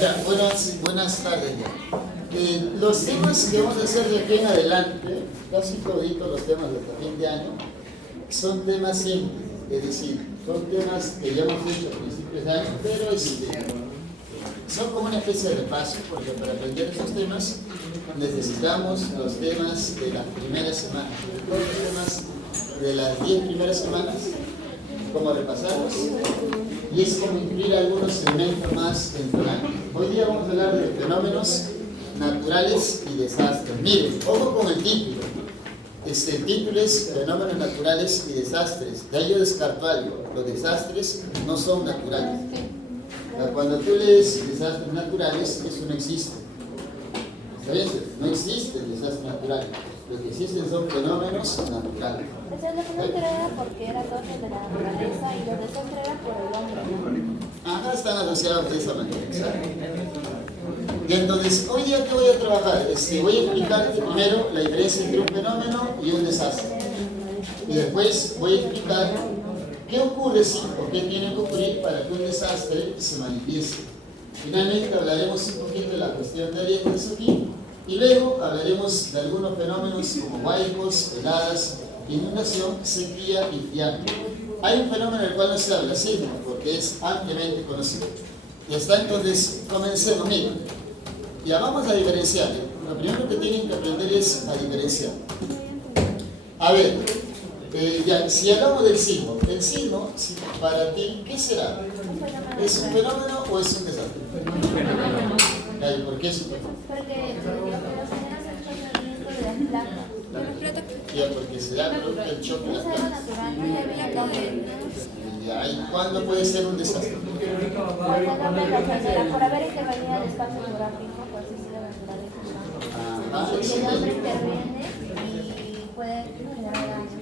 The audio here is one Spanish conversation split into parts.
Ya, buenas tardes ya. Los temas que vamos a hacer de aquí en adelante, casi toditos los temas de hasta fin de año, son temas simples, es decir, son temas que ya hemos hecho a principios de año, pero son como una especie de repaso, porque para aprender esos temas necesitamos los temas de las primeras semanas, todos los temas de las 10 primeras semanas, como repasarlos, y es como incluir algunos elementos más dentro del año. Hoy día vamos a hablar de fenómenos naturales y desastres. Miren, ojo con el título. El título es Fenómenos naturales y desastres. De ahí yo descarto algo. Los desastres no son naturales. Cuando tú lees desastres naturales, eso no existe. ¿Está bien? No existen desastres naturales. Lo que existen son fenómenos naturales. O sea, los fenómenos eran porque era cosa de la naturaleza y los desastres eran por el hombre. Ajá, están asociados de esa manera. ¿Sabes? Y entonces, hoy día que voy a trabajar, voy a explicarte primero la diferencia entre un fenómeno y un desastre. Y después voy a explicar qué ocurre si o qué tiene que ocurrir para que un desastre se manifieste. Finalmente hablaremos un poquito de la cuestión de Ariel aquí. Y luego hablaremos de algunos fenómenos como huaicos, heladas, inundación, sequía y friaje. Hay un fenómeno del cual no se habla, sismo, porque es ampliamente conocido. Y hasta entonces, comencemos. Miren, ya vamos a diferenciar. Lo primero que tienen que aprender es a diferenciar. A ver, ya, si hablamos del sismo, el sismo, para ti, ¿qué será? ¿Es un fenómeno o es un desastre? ¿Por qué es un fenómeno? Porque los generas el movimiento de las placas. Ya, porque se da producto del choque de las Es algo placas. natural. Ya, ¿y cuándo puede ser un desastre? Por haber intervenido el espacio geográfico, por así decirlo, naturaleza. Ajá, Y el hombre excelente. interviene y puede generar daños.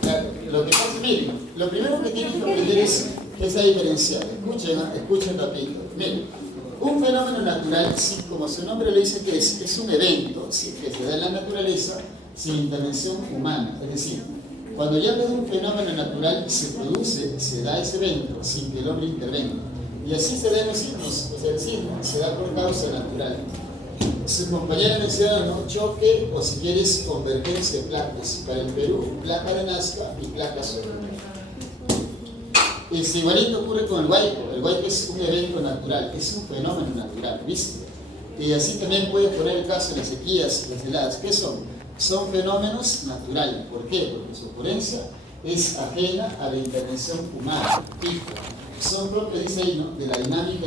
Claro, lo que pasa, miren, lo primero que tienen que aprender es a diferenciar. Escuchen rapidito. Miren, un fenómeno natural, sí, como su nombre lo dice, que es un evento, sí, que se da en la naturaleza sin intervención humana. Es decir, cuando ya de un fenómeno natural se da ese evento sin que el hombre intervenga. Y así se dan los sismos. O sea, el sismo se da por causa natural. Su compañera mencionó, ¿no?, choque o, si quieres, convergencia de placas. Para el Perú, placa de Nazca y placa solar. Igualito ocurre con el huaico. El huaico es un evento natural, es un fenómeno natural, ¿viste? Y así también puedes poner el caso de las sequías, las heladas. ¿Qué son? Son fenómenos naturales. ¿Por qué? Porque su ocurrencia es ajena a la intervención humana. Son propios, dice ahí, ¿no?, de la dinámica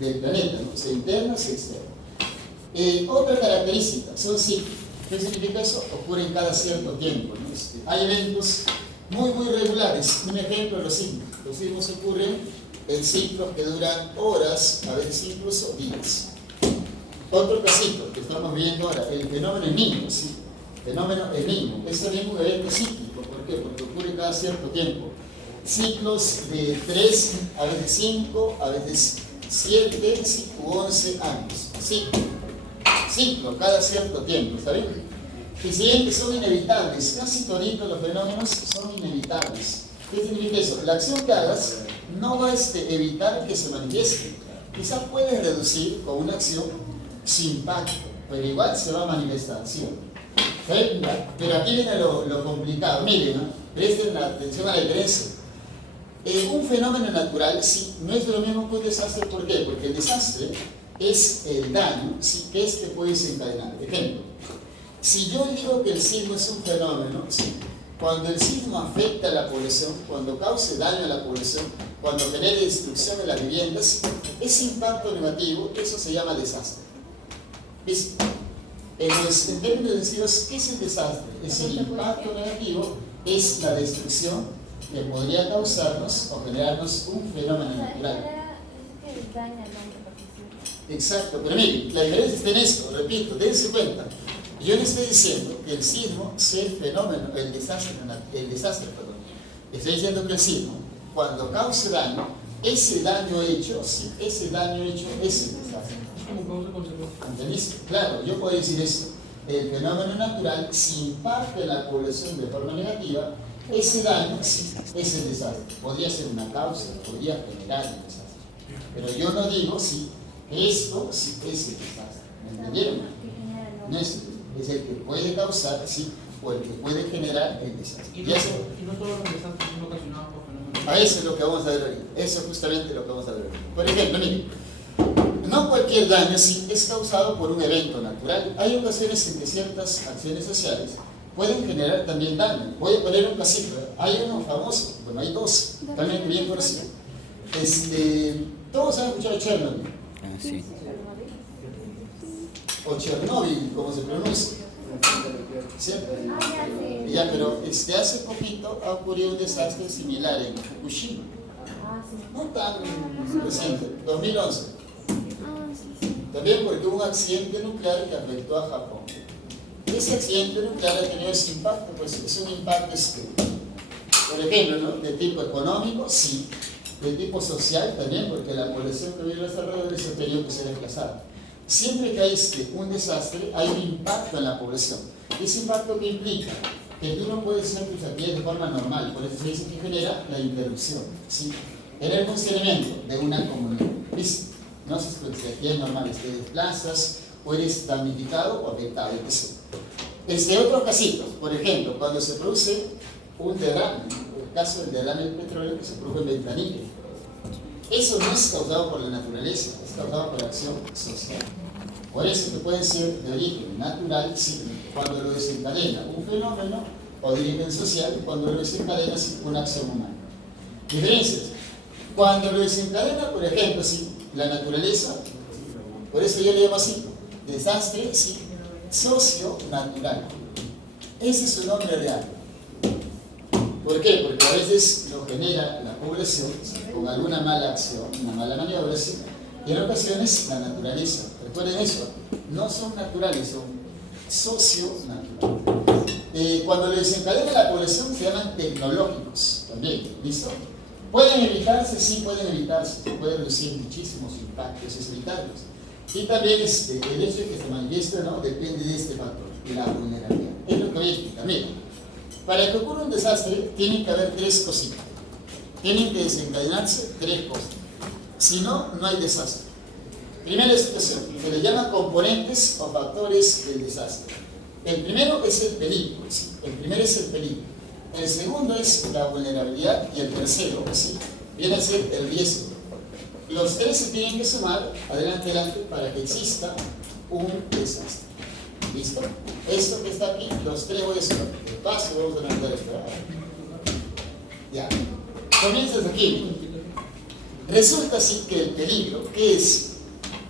del planeta, ¿no? Se interna, se externa. Otra característica, son cíclicos. ¿Qué significa eso? Ocurren cada cierto tiempo, ¿no? Hay eventos muy regulares. Un ejemplo de los sismos. Los sismos ocurren en ciclos que duran horas, a veces incluso días. Otro casito que estamos viendo ahora, el fenómeno El Niño, ¿sí? Fenómeno El Niño. Es también un evento cíclico. ¿Por qué? Porque ocurre cada cierto tiempo. Ciclos de 3, a veces 5, a veces 7 u 11 años. Ciclo, cada cierto tiempo, ¿está bien? Y siguiente, son inevitables. Casi toditos los fenómenos son inevitables. ¿Qué significa eso? La acción que hagas no va a evitar que se manifieste. Quizás puedes reducir con una acción sin impacto, pero igual se va a manifestar, ¿sí? ¿Sí? Pero aquí viene lo complicado. Miren, ¿no?, presten atención a la diferencia. Un fenómeno natural, sí, no es lo mismo que un desastre. ¿Por qué? Porque el desastre es el daño, sí, que puede desencadenar. Ejemplo, si yo digo que el sismo es un fenómeno, sí, cuando el sismo afecta a la población, cuando cause daño a la población, cuando genere destrucción de las viviendas, ese impacto negativo, eso se llama desastre. ¿Viste? En términos sencillos, ¿qué es el desastre? Ese impacto negativo es la destrucción que podría causarnos o generarnos un fenómeno natural. Exacto, pero miren, la diferencia está en esto, repito, dense cuenta. Yo le estoy diciendo que el sismo sea el fenómeno, el desastre, perdón. Estoy diciendo que el sismo, cuando cause daño, ese daño hecho es el desastre. ¿Entendiste? Claro, yo puedo decir eso. El fenómeno natural, si impacta en la población de forma negativa, ese daño es el desastre. Podría ser una causa, podría generar un desastre. Pero yo no digo si esto sí es el desastre. ¿Me entendieron? No es el que puede causar, sí, o el que puede generar el desastre. Y no todos los desastres son ocasionados por fenómenos. A eso es lo que vamos a ver hoy. Eso es justamente lo que vamos a ver hoy. Por ejemplo, miren, no cualquier daño sí es causado por un evento natural. Hay ocasiones en que ciertas acciones sociales pueden generar también daño. Voy a poner un casito. Hay uno famoso, bueno, hay dos, también bien conocidos. Todos han escuchado Chernobyl. Sí. O Chernobyl, como se pronuncia. ¿Cierto? Ya, pero hace poquito ha ocurrido un desastre similar en Fukushima. No tan reciente, 2011. También porque hubo un accidente nuclear que afectó a Japón. Ese accidente nuclear ha tenido ese impacto, pues es un impacto, por ejemplo, ¿no?, de tipo económico, sí, de tipo social también, porque la población que vive en los alrededores ha tenido que ser desplazada. Siempre que hay un desastre, hay un impacto en la población. Ese impacto que implica que tú no puedes hacer tus actividades de forma normal, por eso se dice que genera la interrupción, ¿sí?, en el funcionamiento de una comunidad. ¿Viste? No sé si tus actividades normales te desplazas, o eres damnificado o afectado, etc. Otros casitos, por ejemplo, cuando se produce un derrame, el caso del derrame del petróleo que se produjo en Ventanilla, eso no es causado por la naturaleza, es causado por la acción social. Por eso que puede ser de origen natural, sí, cuando lo desencadena un fenómeno, o de origen social, cuando lo desencadena una acción humana. Diferencias. Cuando lo desencadena, por ejemplo, sí, la naturaleza, por eso yo le llamo así, desastre, sí, socio-natural. Ese es su nombre real. ¿Por qué? Porque a veces lo genera la población, ¿sí?, con alguna mala acción, una mala maniobra, ¿sí?, y en ocasiones la naturaleza. Recuerden eso, no son naturales, son socio-naturales. Cuando lo desencadena la población se llaman tecnológicos también, ¿listo? ¿Pueden evitarse? Sí, pueden evitarse. Se puede reducir muchísimos impactos, es evitarlos. Y también el hecho de que se manifieste o no depende de este factor, la vulnerabilidad. Es lo que voy a explicar. Mira, para que ocurra un desastre tienen que haber tres cositas. Tienen que desencadenarse tres cosas. Si no, no hay desastre. Primera situación, se le llama componentes o factores del desastre. El primero es el peligro, ¿sí? El primero es el peligro. El segundo es la vulnerabilidad y el tercero, ¿sí?, viene a ser el riesgo. Los tres se tienen que sumar adelante para que exista un desastre. ¿Listo? Esto que está aquí, los tres voy a sumar. De paso vamos a anotar esto. Ya. Comienzas aquí. Resulta así que el peligro, ¿qué es?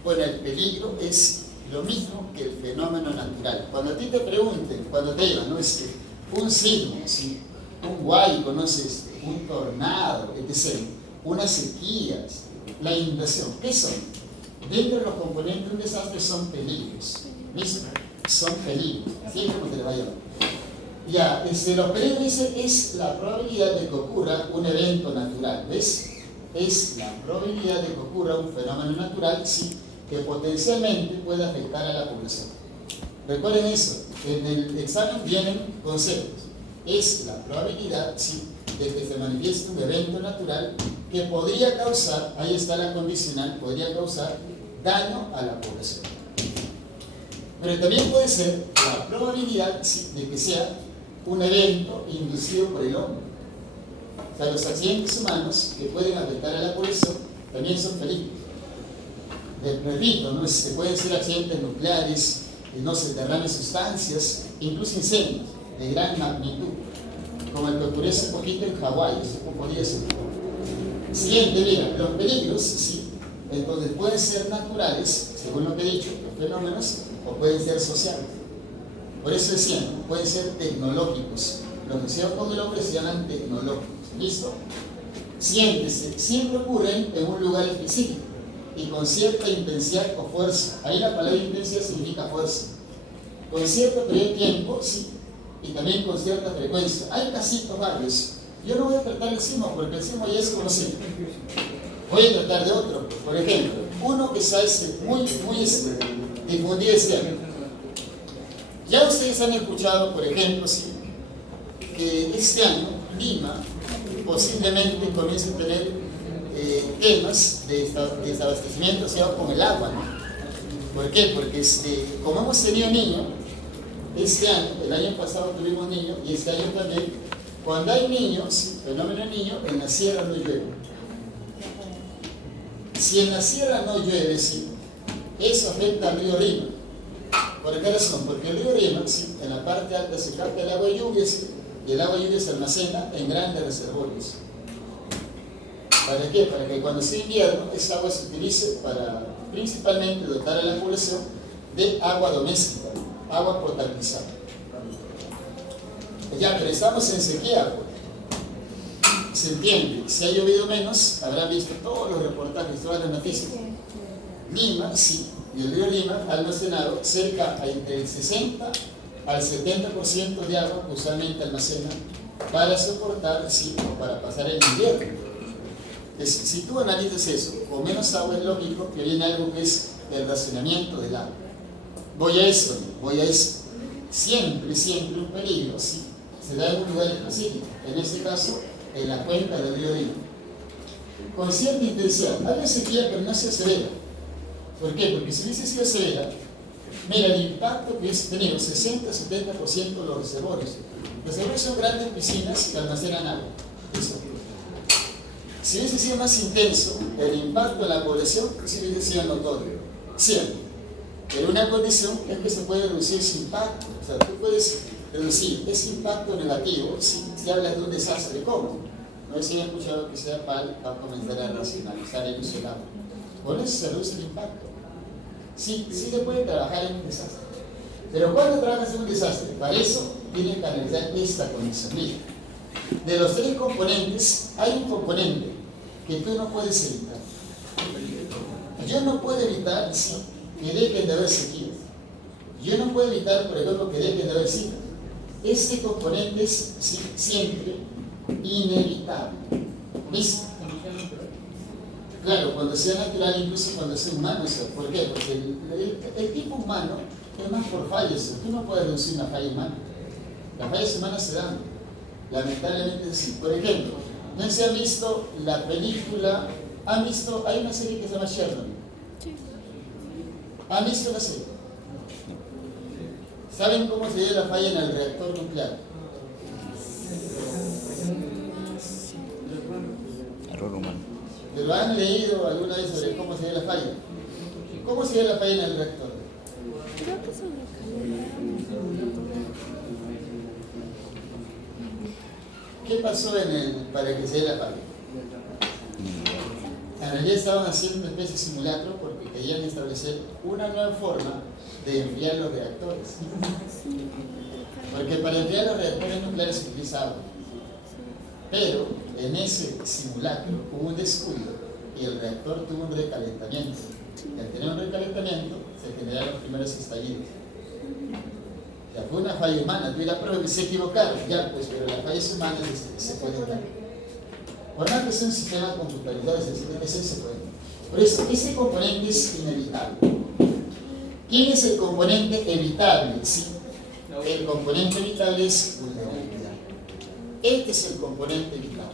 Bueno, el peligro es lo mismo que el fenómeno natural. Cuando a ti te pregunten, cuando te digan, ¿no?, un sismo, ¿sí?, un huaico, no sé, un tornado, etc., una sequía, la inundación, ¿qué son? Dentro de los componentes de un desastre son peligros. ¿Listo? Son peligros, así es como se le va a llamar. Ya, los peligros es la probabilidad de que ocurra un evento natural, ¿ves? Es la probabilidad de que ocurra un fenómeno natural, sí, que potencialmente pueda afectar a la población. Recuerden eso, en el examen vienen conceptos. Es la probabilidad, sí, de que se manifieste un evento natural que podría causar, ahí está la condicional, podría causar daño a la población. Pero también puede ser la probabilidad, sí, de que sea un evento inducido por el hombre. O sea, los accidentes humanos que pueden afectar a la población también son peligros. Repito, ¿no?, pueden ser accidentes nucleares, no se derramen sustancias, incluso incendios de gran magnitud, como el que ocurrió hace poquito en Hawái, hace pocos días. Siguiente, mira, los peligros, sí, entonces pueden ser naturales, según lo que he dicho, los fenómenos, o pueden ser sociales. Por eso decían, pueden ser tecnológicos. Los que se con el hombre se llaman tecnológicos. ¿Listo? Siéntese, siempre ocurren en un lugar específico y con cierta intensidad o fuerza. Ahí la palabra intensidad significa fuerza. Con cierto periodo de tiempo, sí, y también con cierta frecuencia. Hay casitos varios. Yo no voy a tratar el sismo porque el sismo ya es conocido. Voy a tratar de otro. Por ejemplo, uno que es muy difundido este año. Ya ustedes han escuchado, por ejemplo, sí, que este año Lima posiblemente comience a tener temas de desabastecimiento asociados con el agua, ¿no? ¿Por qué? Porque como hemos tenido niños, este año, el año pasado tuvimos niños y este año también, cuando hay niños, fenómeno de niños, en la sierra no llueve. Si en la sierra no llueve, sí, eso afecta al río Rima. ¿Por qué razón? Porque el río Rima, sí, en la parte alta se capta el agua de lluvia, sí, y el agua de lluvia se almacena en grandes reservorios. ¿Para qué? Para que cuando sea invierno, esa agua se utilice para principalmente dotar a la población de agua doméstica, agua potabilizada. Ya, pero estamos en sequía, pues. Septiembre, si ha llovido menos, habrán visto todos los reportajes, todas las noticias. Lima, sí, y el río Lima ha almacenado cerca entre el 60 al 70% de agua que usualmente almacena para soportar, sí, o para pasar el invierno. Entonces, si tú analizas eso, con menos agua es lógico que viene algo que es el racionamiento del agua. Voy a eso. Siempre, siempre un peligro, sí, se da en un lugar específico, en este caso, en la cuenca del río Lima. Con cierta intensidad, había sequía, pero no ha sido severa. ¿Por qué? Porque si hubiese sido severa, mira el impacto que hubiese tenido, 60-70% de los reservorios. Los reservorios son grandes piscinas que almacenan agua. Eso. Si hubiese sido más intenso, el impacto en la población sí hubiese sido notorio. Siempre. Pero una condición es que se puede reducir ese impacto. O sea, tú puedes reducir ese impacto negativo si hablas de un desastre. ¿Cómo? No sé si he escuchado que sea PAL va a comenzar a racionalizar el uso del agua. Con eso se reduce el impacto. Sí se puede trabajar en un desastre. Pero cuando trabajas en un desastre, para eso tienes que analizar esta condición. Mira, de los 3 componentes, hay un componente que tú no puedes evitar. Yo no puedo evitar que dejen de haber sequía. Yo no puedo evitar, por ejemplo, que dejen de haber sida. Este componente es siempre inevitable. ¿Listo? Claro, cuando sea natural, incluso cuando sea humano. ¿Por qué? Porque el tipo humano es más por fallos. Tú no puedes reducir una falla humana. Las fallas humanas se dan. Lamentablemente sí. Por ejemplo, no sé si han visto la película, hay una serie que se llama Chernobyl. ¿Han visto la serie? ¿Saben cómo se dio la falla en el reactor nuclear? Error humano. ¿Pero han leído alguna vez sobre cómo se dio la falla? ¿Cómo se dio la falla en el reactor? Creo que se me ¿Qué pasó para que se dé la falla? En realidad estaban haciendo una especie de simulacro porque querían establecer una nueva forma de enfriar los reactores. Porque para enfriar los reactores nucleares se utiliza agua. Pero en ese simulacro hubo un descuido y el reactor tuvo un recalentamiento. Al tener un recalentamiento se generaron los primeros estallidos. Ya fue una falla humana, tú la prueba que se equivocaron, ya pues, pero las fallas humanas se pueden dar. Por más que sea un sistema computarizado, se puede. Por eso, ese componente es inevitable. ¿Quién es el componente evitable? Sí, el componente evitable es vulnerabilidad. Este es el componente evitable.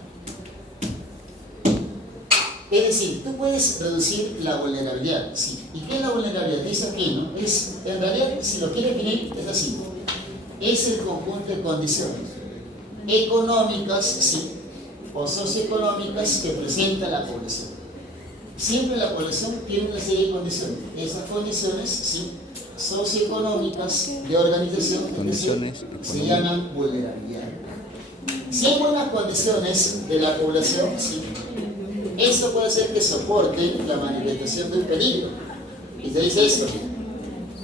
Es decir, tú puedes reducir la vulnerabilidad, sí. ¿Y qué es la vulnerabilidad? Dice aquí, ¿no? En realidad, si lo quieres definir, es así. Es el conjunto de condiciones económicas, sí, o socioeconómicas que presenta la población. Siempre la población tiene una serie de condiciones. Esas condiciones, sí, socioeconómicas de organización, se llaman vulnerabilidad. Si hay buenas condiciones de la población, sí, esto puede hacer que soporte la manifestación de un peligro. Y te dice esto,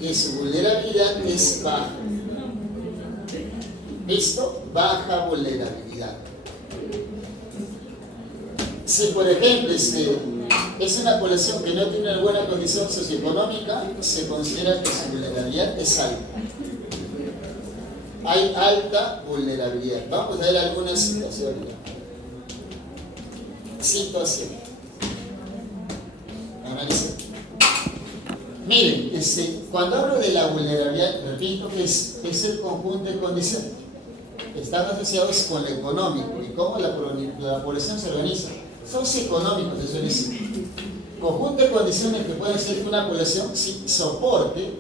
que su vulnerabilidad es baja. ¿Listo? Baja vulnerabilidad. Si, por ejemplo, es una población que no tiene una buena condición socioeconómica, se considera que su vulnerabilidad es alta. Hay alta vulnerabilidad. Vamos a ver algunas situaciones. Analicen. Miren, cuando hablo de la vulnerabilidad, repito que es el conjunto de condiciones. Están asociados con lo económico y cómo la población se organiza. socioeconómicos, eso es conjunto de condiciones que pueden hacer que una población sí soporte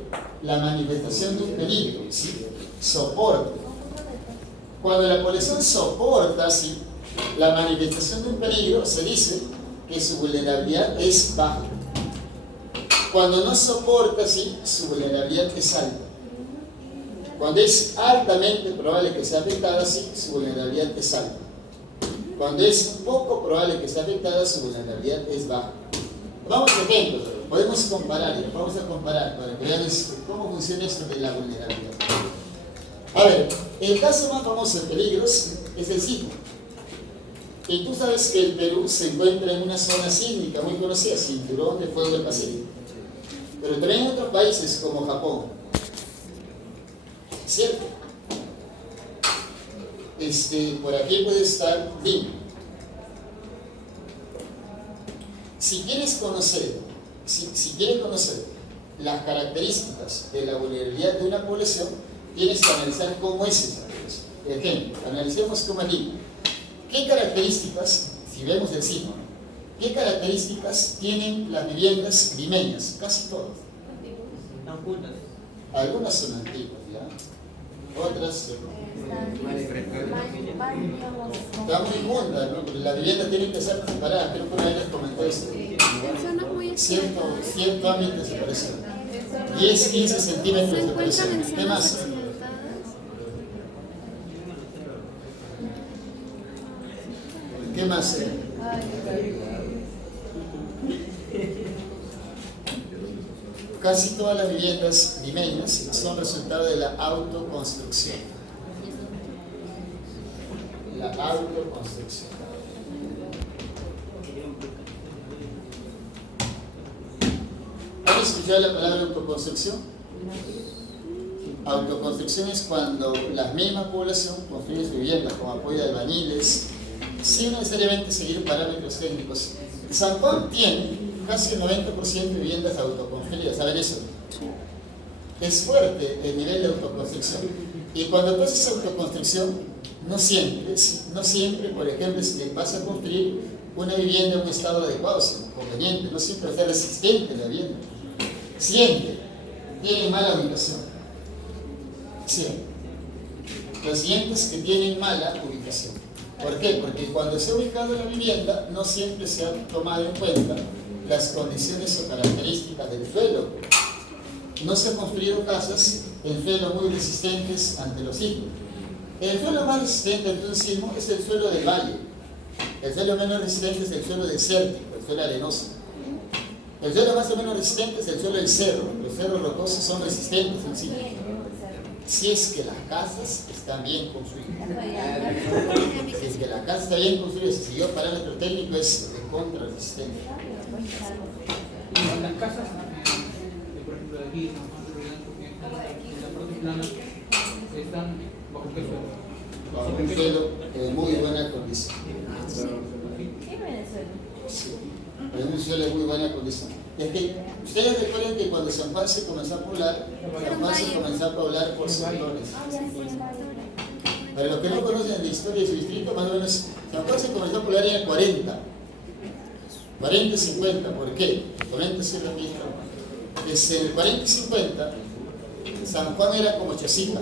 la manifestación de un peligro, ¿sí? Soporte. Cuando la población soporta ¿sí? la manifestación de un peligro, se dice que su vulnerabilidad es baja. Cuando no soporta, ¿sí? su vulnerabilidad es alta. Cuando es altamente probable que sea afectada, ¿sí? su vulnerabilidad es alta. Cuando es poco probable que sea afectada, su vulnerabilidad es baja. Vamos a ejemplos, podemos comparar, vamos a comparar para que vean cómo funciona esto de la vulnerabilidad. A ver, el caso más famoso de peligros es el sismo. Y tú sabes que el Perú se encuentra en una zona sísmica muy conocida, Cinturón de Fuego del Pacífico. Pero también en otros países como Japón. ¿Cierto? Por aquí puede estar Lima. Si quieres conocer las características de la vulnerabilidad de una población, tienes que analizar cómo es esa población. Por ejemplo, analicemos cómo es Lima. ¿Qué características, si vemos el sismo, qué características tienen las viviendas limeñas? Casi todas. Algunas son antiguas, ¿ya? Otras está muy juntas, ¿no? Porque la vivienda tiene que ser separada. Creo que una vez les comentó esto. Cierto ámbito de separación. 10-15 centímetros de separación. ¿Qué más? ¿Qué más? Casi todas las viviendas limeñas son resultado de la autoconstrucción. La autoconstrucción. ¿Han escuchado la palabra autoconstrucción? Autoconstrucción es cuando la misma población construye su vivienda con apoyo de albañiles, sin necesariamente seguir parámetros técnicos. San Juan tiene casi el 90% de viviendas autoconstruidas. ¿Saben eso? Es fuerte el nivel de autoconstrucción. Y cuando tú haces autoconstrucción, no siempre, por ejemplo, vas a construir una vivienda en un estado adecuado, sino conveniente, no siempre va a ser resistente la vivienda. Siempre tienen mala ubicación. Siempre. Los siguientes que tienen mala ubicación. ¿Por qué? Porque cuando se ha ubicado la vivienda, no siempre se han tomado en cuenta las condiciones o características del suelo. No se han construido casas en suelos muy resistentes ante los sismos. El suelo más resistente ante un sismo es el suelo del valle. El suelo menos resistente es el suelo desértico, el suelo arenoso. El suelo más o menos resistente es el suelo del cerro. Los cerros rocosos son resistentes al sismo. Si es que las casas están bien construidas. Si es que la casa está bien construida, si siguió parámetro técnico, es de contra resistente. Las casas, por ejemplo, de aquí, en la parte plana, están bajo qué suelo. Bajo un suelo en muy buena condición. ¿Qué Venezuela? Sí, en un suelo en muy buena condición. Es que ustedes recuerden que cuando San Juan se comenzó a poblar, San Juan se comenzó a poblar por sectores. Para los que no conocen la historia de su distrito, más o menos, San Juan se comenzó a poblar en el 40 y 50. ¿Por qué? Comenten lo mismo. Desde el 40 y 50, San Juan era como Chosica.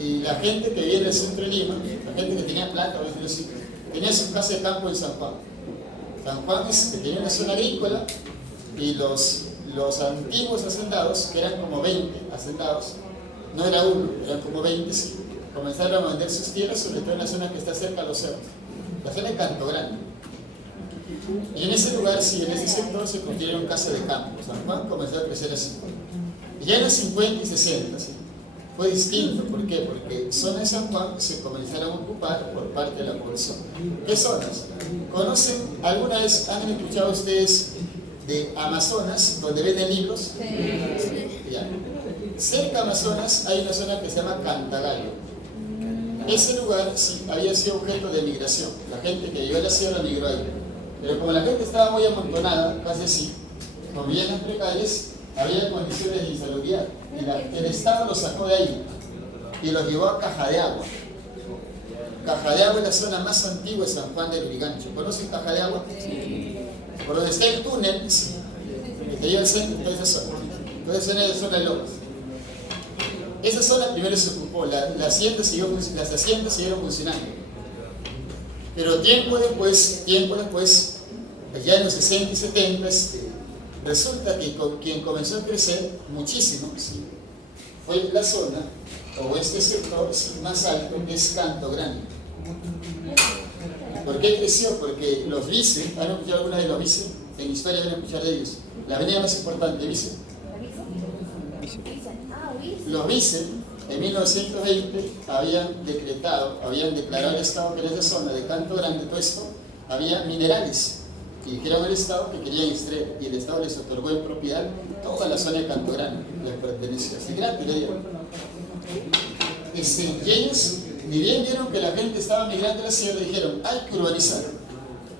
Y la gente que vivía en el centro de Lima, la gente que tenía plata, a veces así, tenía su casa de campo en San Juan. San Juan tenía una zona agrícola y los antiguos hacendados, que eran como 20 hacendados, no era uno, eran como 20, sí, comenzaron a vender sus tierras, sobre todo en la zona que está cerca a los cerros, la zona de Canto Grande. Y en ese lugar, sí, en ese sector se construyeron casas de campo. San Juan comenzó a crecer así. Y ya en los 50 y 60, ¿sí? Fue distinto. ¿Por qué? Porque zonas de San Juan se comenzaron a ocupar por parte de la población. ¿Qué zonas? ¿Conocen? ¿Alguna vez han escuchado ustedes de Amazonas, donde venden libros? Sí. Ya. Cerca de Amazonas hay una zona que se llama Cantagallo. Ese lugar sí, había sido objeto de migración. La gente que llegó a la sierra migró ahí. Pero como la gente estaba muy amontonada, casi así, con viviendas precarias, había condiciones de insalubridad. El Estado los sacó de ahí y los llevó a Caja de Agua. Caja de Agua es la zona más antigua de San Juan de Lurigancho. ¿Conocen Caja de Agua? Sí. Por donde está el túnel, sí. Que lleva al centro, toda esa zona. Toda esa zona es la zona de Lobos. Esa zona primero se ocupó, las haciendas siguieron funcionando. Pero tiempo después, ya en los 60 y 70, resulta que quien comenzó a crecer muchísimo, sí, fue la zona, o este sector más alto, que es Canto Grande. ¿Por qué creció? Porque los Vice, ¿han escuchado alguna de los Vice? En historia van a escuchar de ellos. La avenida más importante, Vice. Los Vice, en 1920, habían declarado el Estado que en esa zona de Canto Grande, todo esto, había minerales. Y dijeron al Estado que querían extraer, y el Estado les otorgó en propiedad toda la zona de Canto Grande, les pertenecía. Así gratis le dieron. Y ellos, ni bien vieron que la gente estaba migrando a la sierra, dijeron, hay que urbanizar.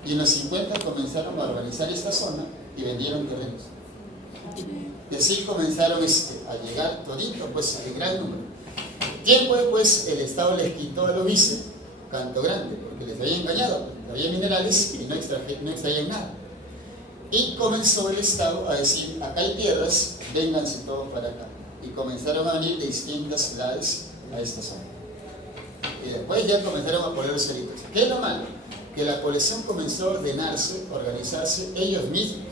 Y en los 50 comenzaron a urbanizar esta zona y vendieron terrenos. Y así comenzaron a llegar todito, pues, en gran número. Tiempo después, el Estado les quitó a los Vice Canto Grande, porque les había engañado, había minerales y no extraían nada. Y comenzó el Estado a decir, acá hay tierras, vénganse todos para acá. Y comenzaron a venir de distintas ciudades a esta zona. Y después ya comenzaron a poner los solitos. ¿Qué es lo malo? Que la población comenzó a ordenarse, a organizarse ellos mismos.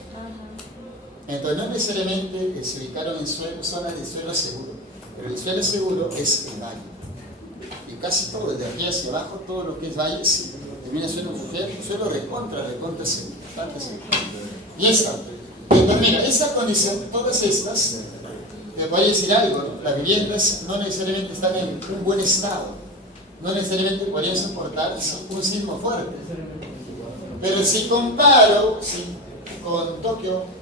Entonces no necesariamente se ubicaron en zonas de suelo seguro, pero el suelo seguro es el valle. Y casi todo, desde aquí hacia abajo, todo lo que es valle, sí, termina siendo un suelo recontra seguro, bastante seguro. Y esta, entonces mira, esa condición, todas estas, te voy a decir algo, ¿no? Las viviendas no necesariamente están en un buen estado, no necesariamente podrían soportar un sismo fuerte. Pero si comparo con Tokio,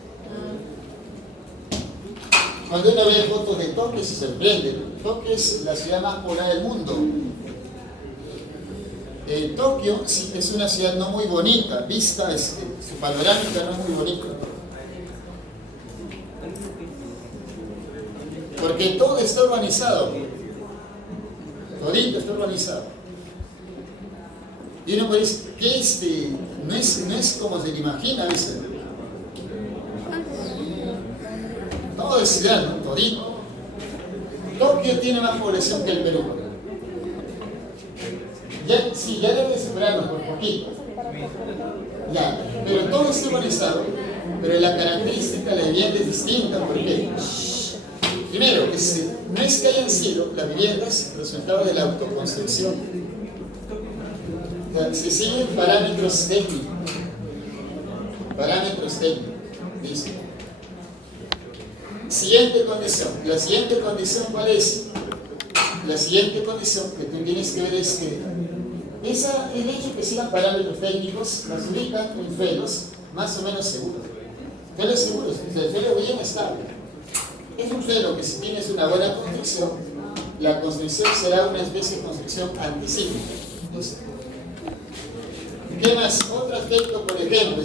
cuando uno ve fotos de Tokio se sorprende. Tokio es la ciudad más poblada del mundo. Tokio sí, es una ciudad no muy bonita, vista, su panorámica no es muy bonita. Porque todo está urbanizado. Todito está urbanizado. Y uno puede decir que no es como se le imagina a veces. Todo es ciudad, ¿no? Todito. Tokio tiene más población que el Perú. Ya debe superarnos por poquito. Ya, pero todo está urbanizado, pero la característica de la vivienda es distinta. ¿Por qué? Primero, no es que hayan sido las viviendas resultado de la autoconstrucción. O sea, se siguen parámetros técnicos. Listo. Siguiente condición. La siguiente condición, ¿cuál es? La siguiente condición que tú tienes que ver es que el hecho de que sigan parámetros técnicos las ubican en suelos más o menos seguros. Suelos seguros, o sea, el suelo bien estable. Es un suelo que si tienes una buena construcción, la construcción será una especie de construcción antisísmica. ¿Qué más? Otro aspecto, por ejemplo,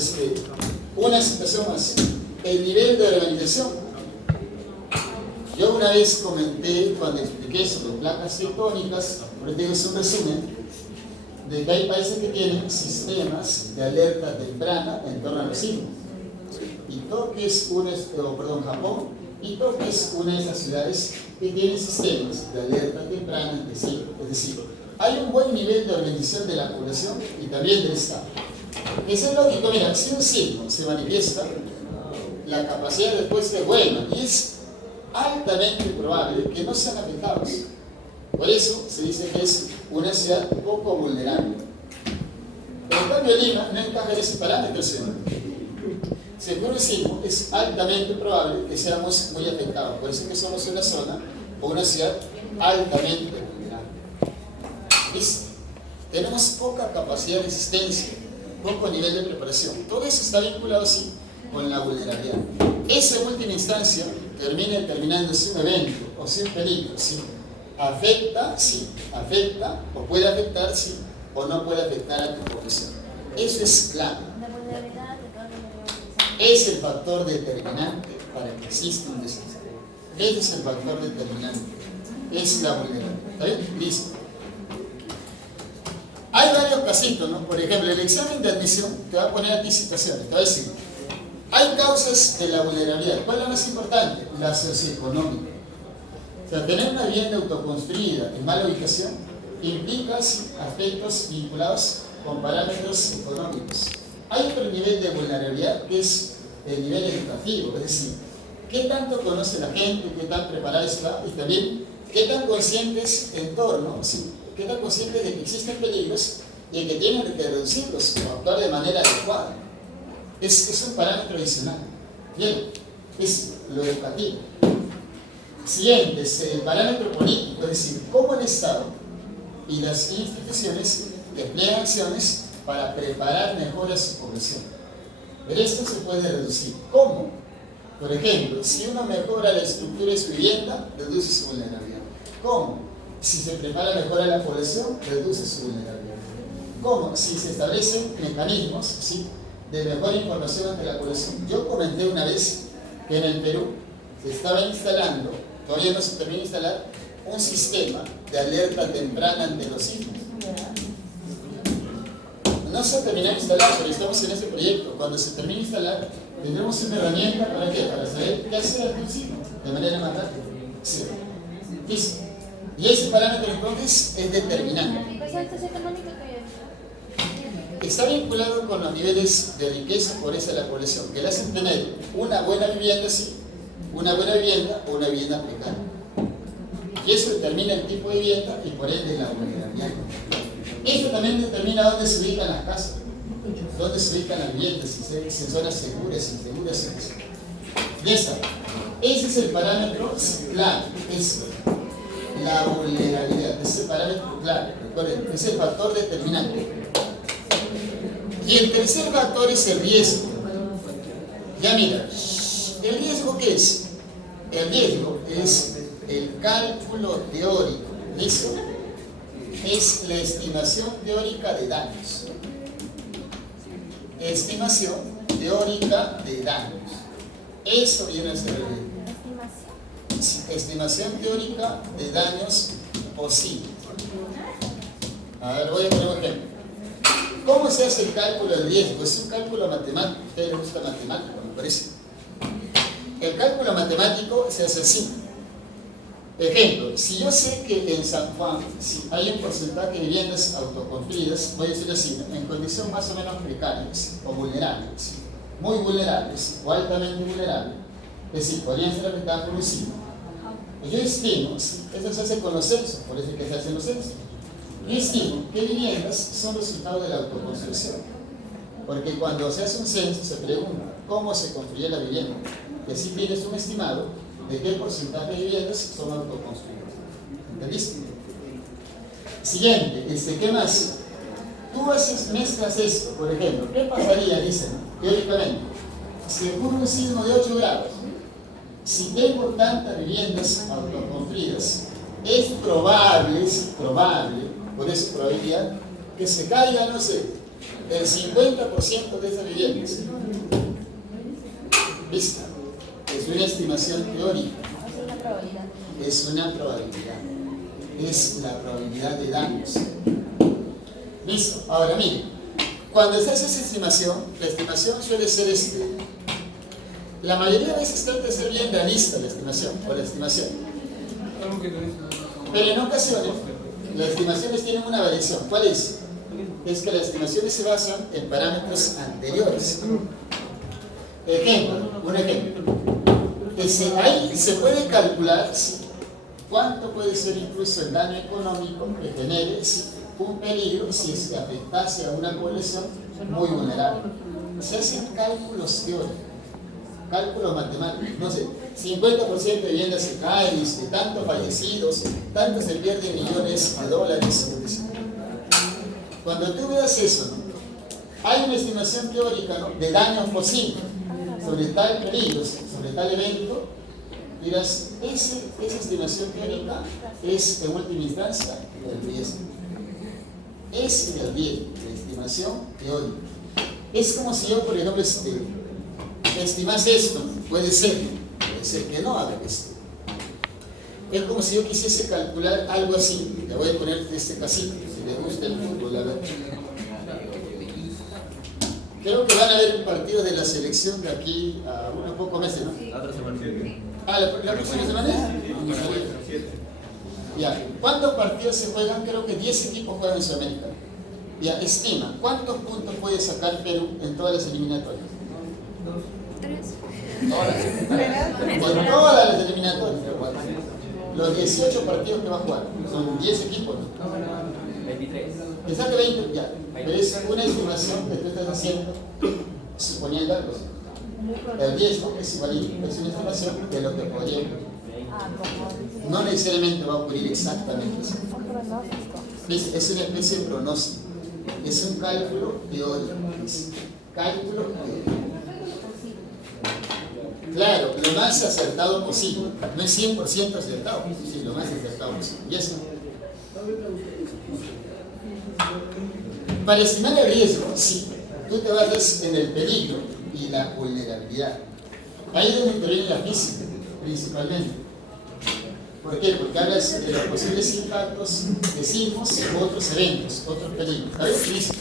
una situación más, el nivel de organización. Yo una vez comenté, cuando expliqué sobre placas tectónicas, por ejemplo, es un resumen, de que hay países que tienen sistemas de alerta temprana en torno a los sismos. Y Tokio es Japón, y Tokio es una de esas ciudades que tienen sistemas de alerta temprana, es decir, hay un buen nivel de organización de la población y también del Estado. Eso es lógico, mira, si un sismo se manifiesta, la capacidad de respuesta es buena y es altamente probable que no sean afectados. Por eso se dice que es una ciudad poco vulnerable. Pero en cambio Lima no encaja en ese parámetro, señor. Si ocurre un sismo, es altamente probable que seamos muy afectados. Por eso es que somos una zona o una ciudad altamente vulnerable. ¿Listo? Tenemos poca capacidad de resistencia, poco nivel de preparación. Todo eso está vinculado, sí, con la vulnerabilidad. Esa en última instancia termina determinando si un evento o si un peligro, ¿sí? Afecta, o puede afectar, sí, o no puede afectar a tu población. Eso es clave. Es el factor determinante para que exista un desastre. Ese es el factor determinante. Es la vulnerabilidad. ¿Está bien? Listo. casito, ¿no? Por ejemplo, el examen de admisión te va a poner a ti situaciones, te va a decir, hay causas de la vulnerabilidad. ¿Cuál es la más importante? La socioeconómica. O sea, tener una vivienda autoconstruida en mala ubicación implica aspectos vinculados con parámetros económicos. Hay otro nivel de vulnerabilidad que es el nivel educativo, es decir, qué tanto conoce la gente, qué tan preparada está y también qué tan conscientes en torno, ¿sí? Qué tan conscientes de que existen peligros y que tienen que reducirlos o actuar de manera adecuada. Es un parámetro adicional. Bien, es lo educativo. Siguiente, es el parámetro político, es decir, cómo el Estado y las instituciones emplean acciones para preparar mejor a su población. Pero esto se puede reducir. ¿Cómo? Por ejemplo, si uno mejora la estructura de su vivienda, reduce su vulnerabilidad. ¿Cómo? Si se prepara mejor a la población, reduce su vulnerabilidad. ¿Cómo? Si se establecen mecanismos, ¿sí?, de mejor información ante la población. Yo comenté una vez que en el Perú se estaba instalando, todavía no se termina de instalar, un sistema de alerta temprana ante los sismos. No se ha terminado de instalar, pero estamos en ese proyecto. Cuando se termine de instalar, tendremos una herramienta ¿para qué? Para saber qué hacer al principio, de manera más rápida. Sí. ¿Listo? Y ese parámetro entonces es determinante. Está vinculado con los niveles de riqueza, pobreza de la población, que le hacen tener una buena vivienda, sí, una buena vivienda o una vivienda precaria. Y eso determina el tipo de vivienda y por ende la vulnerabilidad. Esto también determina dónde se ubican las casas, dónde se ubican las viviendas, si en zonas seguras, inseguras. Ya está. Ese es el parámetro clave, es la vulnerabilidad, es el parámetro clave, recuerden, es el factor determinante. Y el tercer factor es el riesgo. Ya mira, ¿el riesgo qué es? El riesgo es el cálculo teórico. ¿Listo? Es la estimación teórica de daños. Estimación teórica de daños. Eso viene a ser el riesgo. Estimación teórica de daños posibles. A ver, voy a poner un ejemplo. ¿Cómo se hace el cálculo del riesgo? Es un cálculo matemático. ¿A ustedes les gusta matemático, me parece? El cálculo matemático se hace así. Ejemplo, si yo sé que en San Juan si hay un porcentaje de viviendas autoconstruidas, voy a decir así, en condición más o menos precarias o vulnerables, muy vulnerables o altamente vulnerables, es decir, podrían ser afectadas por un sismo. Yo estimo, esto se hace con los censos, por eso es que se hacen los censos. Yo estimo que viviendas son resultado de la autoconstrucción, porque cuando se hace un censo se pregunta cómo se construye la vivienda, y así tienes un estimado de qué porcentaje de viviendas son autoconstruidas. ¿Entendiste? Siguiente, ¿qué más? Tú mezclas esto, por ejemplo, ¿qué pasaría, dicen, teóricamente, si ocurre un sismo de 8 grados? Si tengo tantas viviendas autoconstruidas, es probable, por esa probabilidad, que se caiga, no sé, el 50% de esas viviendas. ¿Viste? Es una estimación teórica. Es una probabilidad. Es la probabilidad de daños. ¿Listo? Ahora miren, cuando se hace esa estimación, la estimación suele ser la mayoría de veces trata de ser bien realista la estimación, o la estimación. Pero en ocasiones, las estimaciones tienen una variación. ¿Cuál es? Es que las estimaciones se basan en parámetros anteriores. Un ejemplo. Ahí se puede calcular cuánto puede ser incluso el daño económico que genere un peligro si es que afectase a una población muy vulnerable. Se hacen cálculos teóricos, cálculos matemáticos. No sé, 50% de viviendas se caen, tantos fallecidos, tanto se pierden millones de dólares. Cuando tú veas eso, ¿no? Hay una estimación teórica, ¿no?, de daños posibles sobre tal peligro, sobre tal evento. Dirás, esa estimación teórica es en última instancia el riesgo. Es el riesgo, la estimación teórica. Es como si yo, por ejemplo, estimase esto, puede ser que no haga esto. Es como si yo quisiese calcular algo así. Le voy a poner este casito, si le gusta el fútbol, a ver. Creo que van a haber partidos de la selección de aquí a unos pocos meses, ¿no? La otra semana. Ah, ¿la próxima semana? No sabía. Ya, ¿cuántos partidos se juegan? Creo que 10 equipos juegan en Sudamérica. Ya, estima, ¿cuántos puntos puede sacar Perú en todas las eliminatorias? 3. En todas las eliminatorias. Los 18 partidos que va a jugar, son 10 equipos, ¿no? 23. Pensaste 20, ya, pero es una estimación que tú estás haciendo suponiendo algo. El riesgo es igualito, es una estimación de lo que podría ocurrir. No necesariamente va a ocurrir exactamente así. Es una especie de pronóstico, es un cálculo teórico. Cálculo teórico. Claro, lo más acertado posible. No es 100% acertado, sí, lo más acertado posible. Y eso. Para estimar el riesgo, sí, tú te basas en el peligro y la vulnerabilidad. Ahí es donde interviene la física, principalmente. ¿Por qué? Porque hablas de los posibles impactos de sismos u otros eventos, otros peligros. ¿Sabes? Física.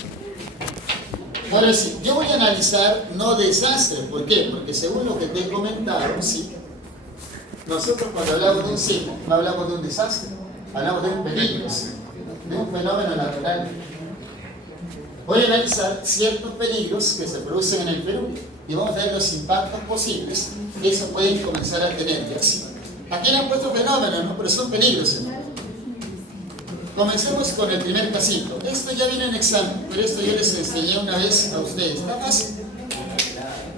Bueno, sí, yo voy a analizar no desastres. ¿Por qué? Porque según lo que te he comentado, sí, nosotros cuando hablamos de un sismo, no hablamos de un desastre, hablamos de un peligro, de un fenómeno natural. Voy a analizar ciertos peligros que se producen en el Perú y vamos a ver los impactos posibles que eso pueden comenzar a tener. Aquí le han puesto fenómenos, ¿no? Pero son peligros, ¿no? Comencemos con el primer casito. Esto ya viene en examen, pero esto yo les enseñé una vez a ustedes. Está fácil.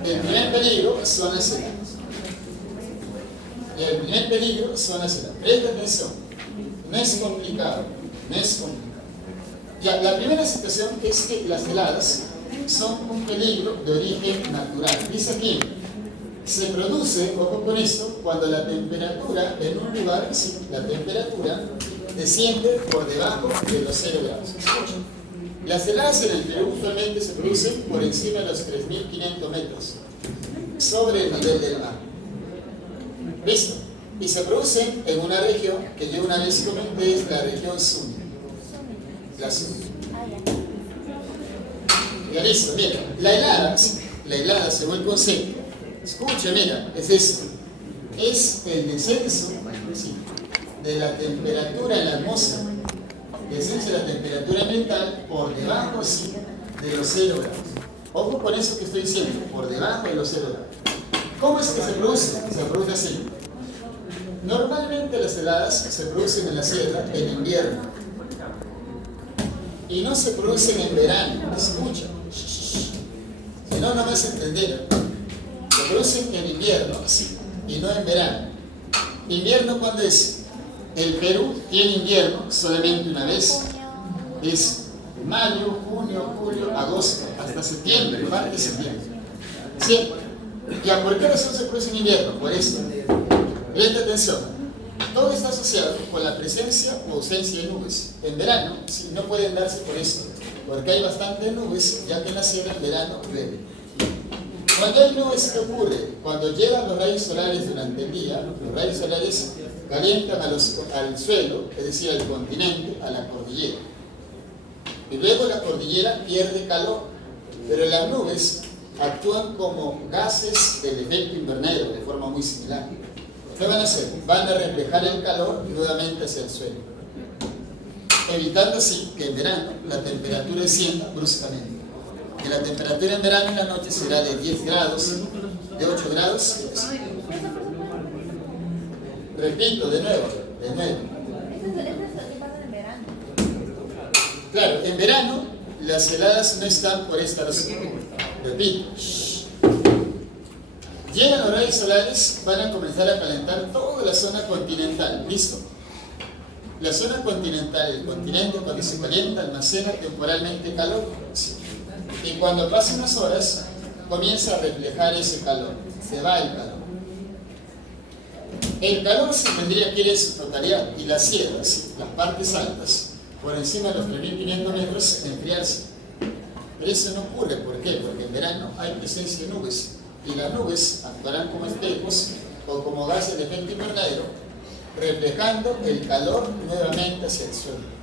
El primer peligro son las heladas. El primer peligro son las heladas. Presta atención. No es complicado. No es complicado. Ya, la primera situación es que las heladas son un peligro de origen natural. Dice aquí, se produce, ojo con esto, cuando la temperatura en un lugar, sí, la temperatura desciende por debajo de los 0 grados. Las heladas en el Perú usualmente se producen por encima de los 3.500 metros sobre el nivel del mar. ¿Listo? Y se producen en una región que yo una vez comenté, es la región Suni. La Suni. Ya listo, mira, la helada según el concepto, escucha, mira, es esto, es el descenso, sí, de la temperatura en la atmósfera, descenso de la temperatura ambiental por debajo, sí, de los 0 grados. Ojo con eso que estoy diciendo, por debajo de los 0 grados. ¿Cómo es que se produce? Se produce así. Normalmente las heladas se producen en la sierra en invierno y no se producen en verano. Escucha, si no, no me vas a entender. Se producen en invierno, sí, y no en verano. ¿Invierno cuándo es? El Perú tiene invierno solamente una vez. Es mayo, junio, julio, agosto, hasta septiembre, parte de septiembre. ¿Sí? ¿Y por qué razón se produce en invierno? Por esto. Presta atención. Todo está asociado con la presencia o ausencia de nubes. En verano, sí, no pueden darse por esto, porque hay bastantes nubes, ya que en la sierra en verano llueve. Cuando hay nubes, ¿qué ocurre? Cuando llegan los rayos solares durante el día, los rayos solares calientan al suelo, es decir, al continente, a la cordillera. Y luego la cordillera pierde calor, pero las nubes actúan como gases del efecto invernadero de forma muy similar. ¿Qué van a hacer? Van a reflejar el calor nuevamente hacia el suelo, evitando así que en verano la temperatura descienda bruscamente. Que la temperatura en verano en la noche será de 10 grados, de 8 grados. Repito, de nuevo. Claro, en verano las heladas no están por esta razón. Repito. Llegan los rayos solares, van a comenzar a calentar toda la zona continental. ¿Listo? La zona continental, el continente cuando se calienta almacena temporalmente calor. Y cuando pasan unas horas, comienza a reflejar ese calor. Se va el calor. El calor se tendría que ir en su totalidad y las sierras, las partes altas, por encima de los 3.500 metros, enfriarse. Pero eso no ocurre. ¿Por qué? Porque en verano hay presencia de nubes. Y las nubes actuarán como espejos o como gases de efecto invernadero, reflejando el calor nuevamente hacia el suelo.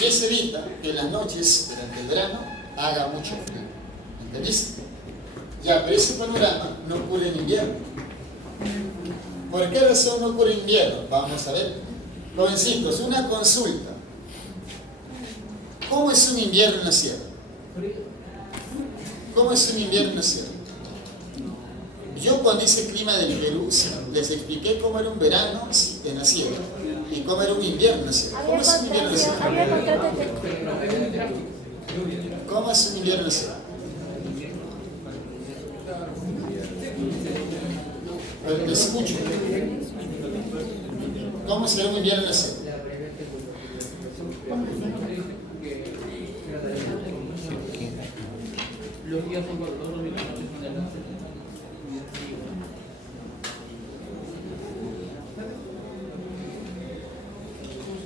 Y eso evita que en las noches durante el verano haga mucho frío. ¿Entendiste? Ya, pero ese panorama no ocurre en invierno. ¿Por qué razón no ocurre en invierno? Vamos a ver. Jovencitos, una consulta. ¿Cómo es un invierno en la sierra? ¿Cómo es un invierno en la sierra? Yo cuando hice clima del Perú, les expliqué cómo era un verano en la sierra y cómo era un invierno en la sierra. ¿Cómo es un invierno en la sierra? ¿Cómo es un invierno en la sierra? Te escucho. ¿Cómo será un invierno en la sierra? Los días son cortos, los días son de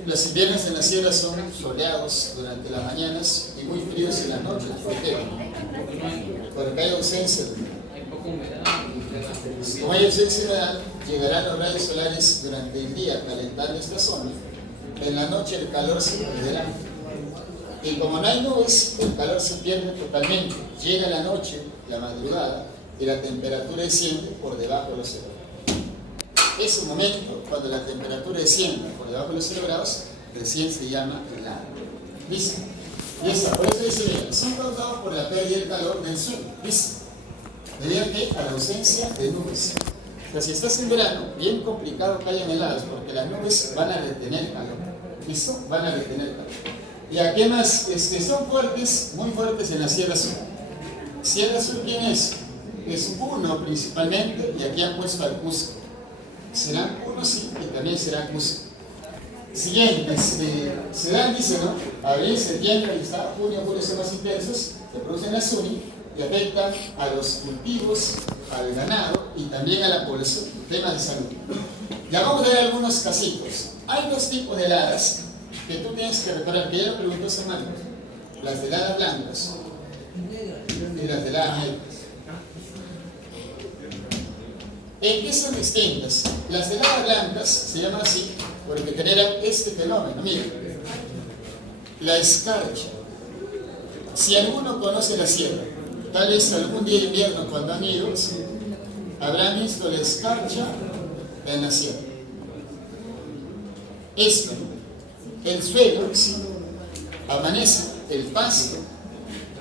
Los inviernos en la sierra son soleados durante las mañanas y muy fríos en las noches. ¿Por qué? Porque hay ausencia de humedad. hay poca humedad. Como hay ausencia de humedad, llegarán los rayos solares durante el día calentando esta zona. En la noche el calor se perderá. Y como no hay nubes, el calor se pierde totalmente. Llega la noche, la madrugada, y la temperatura desciende por debajo de los 0 grados. Ese momento, cuando la temperatura desciende por debajo de los 0 grados, recién se llama helado. ¿Listo? Y eso, por eso dice bien, son causados por la pérdida del calor del suelo. ¿Listo? Debido a que a la ausencia de nubes. O sea, si estás en verano, bien complicado que hayan helados, porque las nubes van a retener calor. ¿Listo? Van a retener calor. ¿Y a qué más? Son fuertes, muy fuertes en la Sierra Sur. Sierra Sur, ¿quién es? Es uno principalmente, y aquí han puesto al Cusco. Serán uno, sí, y también será Cusco. Siguiente, serán, dice, ¿no? Abril, septiembre, ahí está, junio, julio son más intensos, se producen las SUNY y afectan a los cultivos, al ganado y también a la población, temas de salud. Ya vamos a ver algunos casitos. Hay dos tipos de heladas que tú tienes que recordar, que ya lo preguntó Samuel, las heladas blancas y las heladas negras. ¿En qué son distintas? Las heladas blancas se llaman así porque generan este fenómeno. Mira, la escarcha. Si alguno conoce la sierra, tal vez algún día de invierno cuando han ido, habrán visto la escarcha en la sierra. Esto, el suelo amanece, el pasto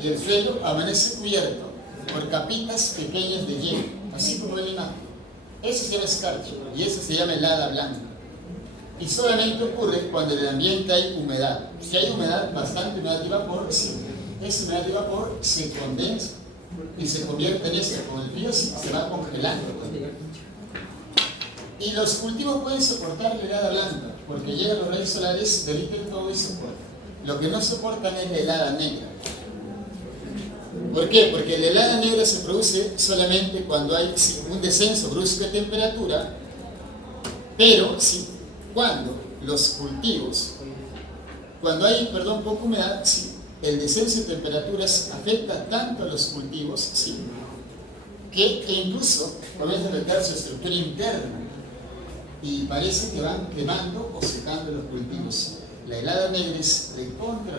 y el suelo amanece cubierto por capitas pequeñas de hielo, así como el imagen. Eso se llama escarcha y eso se llama helada blanca. Y solamente ocurre cuando en el ambiente hay humedad. Si hay humedad, bastante humedad de vapor, esa humedad de vapor se condensa y se convierte en esto. Con el frío se va congelando. Y los cultivos pueden soportar la helada blanca porque llegan los rayos solares, derriten todo y soportan. Lo que no soportan es la helada negra. ¿Por qué? Porque la helada negra se produce solamente cuando hay un descenso brusco de temperatura, pero cuando los cultivos, cuando hay, poca humedad, el descenso de temperaturas afecta tanto a los cultivos, que incluso comienza a afectar su estructura interna y parece que van quemando o secando los cultivos. La helada negra es recontra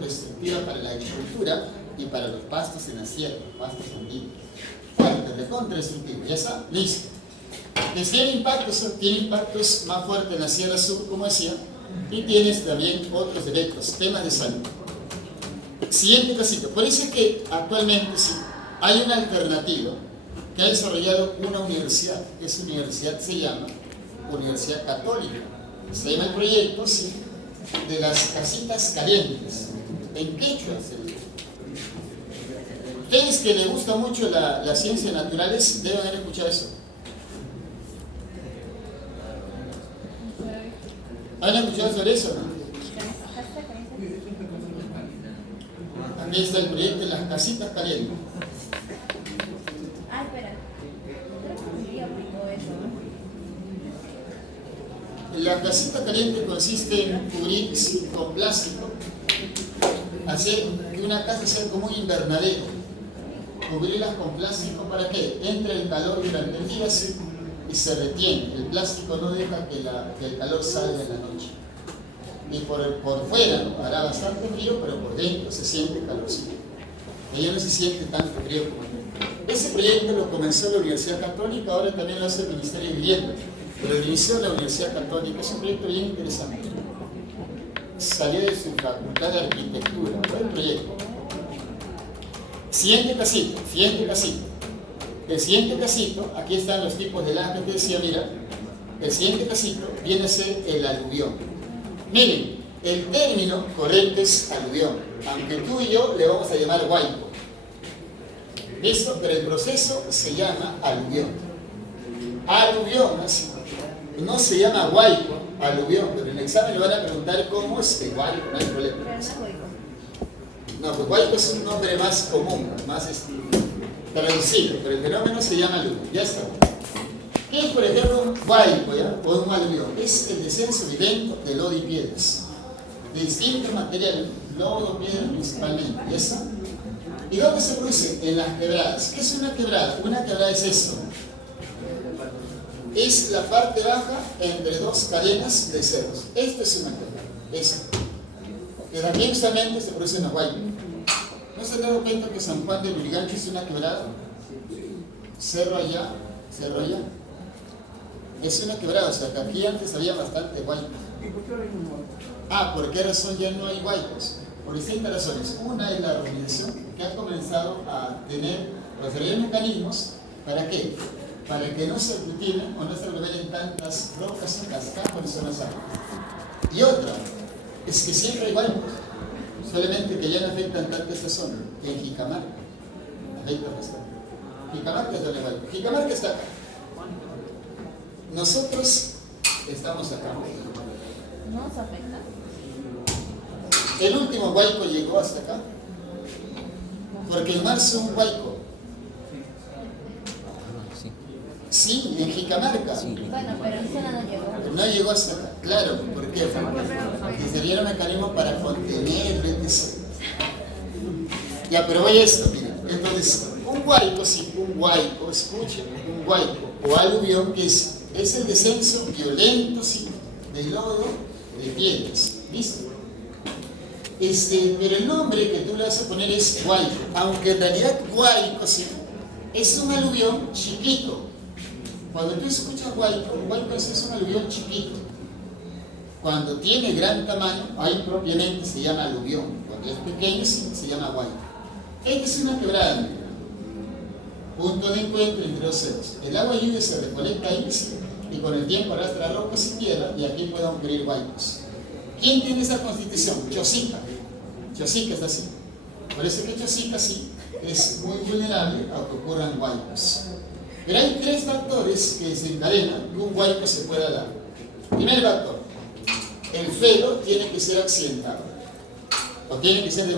destructiva para la agricultura y para los pastos en la sierra, pastos andinos. Fuerte, recontra destructivo. ¿Ya está? Listo. Tiene impactos más fuertes en la Sierra Sur, como decía, y tienes también otros efectos, temas de salud. Siguiente casito. Por eso es que actualmente hay una alternativa que ha desarrollado una universidad. Esa universidad se llama Universidad Católica. Se llama el proyecto de las casitas calientes. En quechua se dice. Ustedes que les gusta mucho las ciencias naturales deben haber escuchado eso. ¿Han escuchado sobre eso, no? Aquí está el proyecto de las casitas calientes. Ah, espera. La casita caliente consiste en cubrir con plástico, hacer que una casa sea como un invernadero, cubrirlas con plástico para que entre el calor durante el día y se retiene. El plástico no deja que el calor salga en la noche. Y por fuera hará bastante frío, pero por dentro se siente calorcito. Ella no se siente tanto frío como yo. Ese proyecto lo comenzó la Universidad Católica, ahora también lo hace el Ministerio de Vivienda. Pero lo inició la Universidad Católica, es un proyecto bien interesante. Salió de su facultad de arquitectura, buen proyecto. Siguiente casito, siguiente casito. El siguiente casito, aquí están los tipos de lana que te decía, mira, el siguiente casito viene a ser el aluvión. Miren, el término correcto es aluvión, aunque tú y yo le vamos a llamar huaico. ¿Listo? Pero el proceso se llama aluvión. Aluvión, así. No se llama huaico, aluvión, pero en el examen le van a preguntar cómo es el huaico, no hay problema. No, pues huaico es un nombre más común, más traducido, pero el fenómeno se llama aluvión. Ya está. ¿Qué es, por ejemplo, un huaico, ya? O un aluvión? Es el descenso violento de lodo y piedras. De distintos materiales, lodo, piedras principalmente. ¿Ya está? ¿Y dónde se produce? En las quebradas. ¿Qué es una quebrada? Una quebrada es esto. Es la parte baja entre dos cadenas de cerros. Esto es una quebrada. Esa. Desde aquí justamente se produce una huaico. ¿No se han dado cuenta que San Juan de Lurigancho es una quebrada? Cerro allá, cerro allá. Es una quebrada, o sea que aquí antes había bastante huaicos. Ah, ¿por qué razón ya no hay huaicos? Por distintas razones. Una es la urbanización, que ha comenzado a tener los mecanismos. ¿Para qué? Para que no se cultiven o no se revelen tantas rocas en las campos y zonas altas. Y otra, es que siempre hay huaicos, solamente que ya no afectan tanto esta zona. Y en Jicamarca afecta bastante. Jicamarca es donde huaico. Jicamarca está acá. Nosotros estamos acá. ¿No nos afecta? El último huaico llegó hasta acá. Porque en marzo un huaico. Sí, en Jicamarca. Bueno, pero en zona no llegó. No llegó hasta acá. Claro, ¿por qué? Porque se dieron mecanismos para contener, etc. Ya, pero voy a esto, mira. Entonces, un huaico, sí, un huaico, escuchen, un huaico o aluvión, que es el descenso violento, sí, de lodo, de piedras. ¿Listo? Pero el nombre que tú le vas a poner es huaico, aunque en realidad huaico, sí, es un aluvión chiquito. Cuando tú escuchas huaico es un aluvión chiquito. Cuando tiene gran tamaño, ahí propiamente se llama aluvión. Cuando es pequeño, sí, se llama huaico. Esta es una quebrada, punto de encuentro entre dos cerros. El agua lluvia se recolecta ahí, sí, y con el tiempo arrastra rocas y tierra, y aquí pueden ocurrir huaicos. ¿Quién tiene esa constitución? Chosica. Chosica es así. Por eso que Chosica sí es muy vulnerable a que ocurran huaicos. Pero hay tres factores que desencadenan que un huaico se pueda dar. Primer factor, el felo tiene que ser accidentado, o tiene que ser de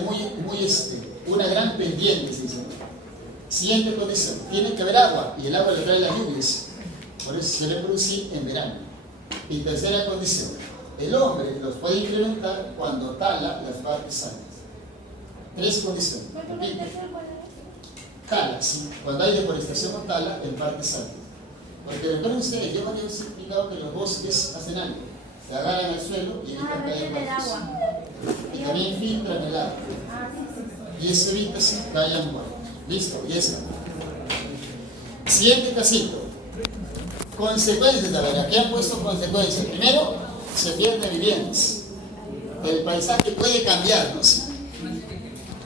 una gran pendiente, ¿sí? Siguiente condición, tiene que haber agua, y el agua le trae las lluvias, por eso se debe producir en verano. Y tercera condición, el hombre los puede incrementar cuando tala las partes altas. Tres condiciones. Tala, sí, cuando hay deforestación o tala en partes altas. Porque recuerden ustedes, yo había explicado que los bosques hacen algo, se agarran al suelo y evitan que haya huaicos. Y también filtran el agua. Y eso evita que haya huaicos. Listo, y eso. Siguiente casito. Consecuencias, a ver, aquí han puesto consecuencias. Primero, se pierden viviendas. El paisaje puede cambiar, ¿no? ¿Sí?